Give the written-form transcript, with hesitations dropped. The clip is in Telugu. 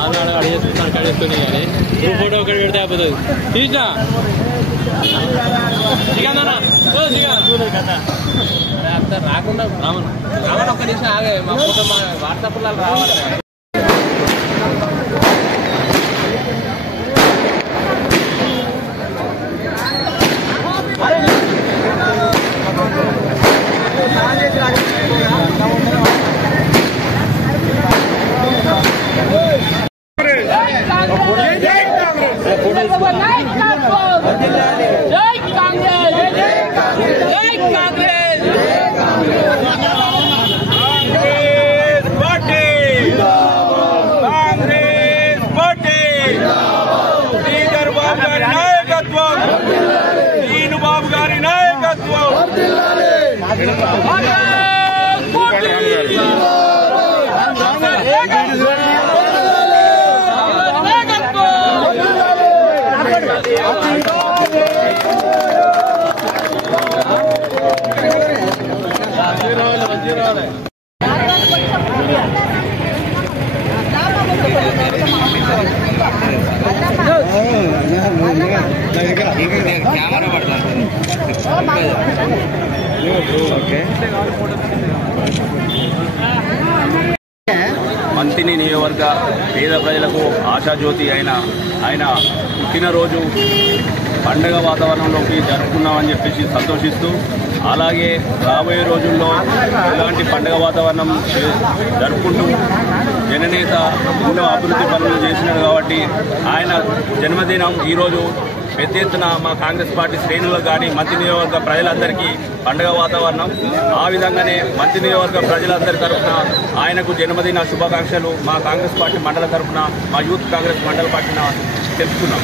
ఆనాడు అడిగేస్తున్నాను కడిగేస్తుంది కానీ గ్రూప్ ఫోటో ఒకటి పెడితే అయిపోతుంది తీసినా అంత రాకుండా రావడం ఒక్క నిమిషం ఆగే మా ఫోటో మా వాట్సాప్లో రావాలి మంతిని నియోజకవర్గ పేద ప్రజలకు ఆశాజ్యోతి ఆయన పుట్టినరోజు పండగ వాతావరణంలోకి జరుపుకున్నామని చెప్పేసి సంతోషిస్తూ అలాగే రాబోయే రోజుల్లో ఇలాంటి పండగ వాతావరణం జరుపుకుంటూ జననేత ఎన్నో అభివృద్ధి పనులు చేసినాడు కాబట్టి ఆయన జన్మదినం ఈరోజు పెద్ద ఎత్తున మా కాంగ్రెస్ పార్టీ శ్రేణులకు కానీ మంత్రి నియోజకవర్గ ప్రజలందరికీ పండుగ వాతావరణం. ఆ విధంగానే మంత్రి నియోజకవర్గ ప్రజలందరి తరఫున ఆయనకు జన్మదిన శుభాకాంక్షలు మా కాంగ్రెస్ పార్టీ మండల తరఫున మా యూత్ కాంగ్రెస్ మండల పార్టీన తెలుపుతున్నాం.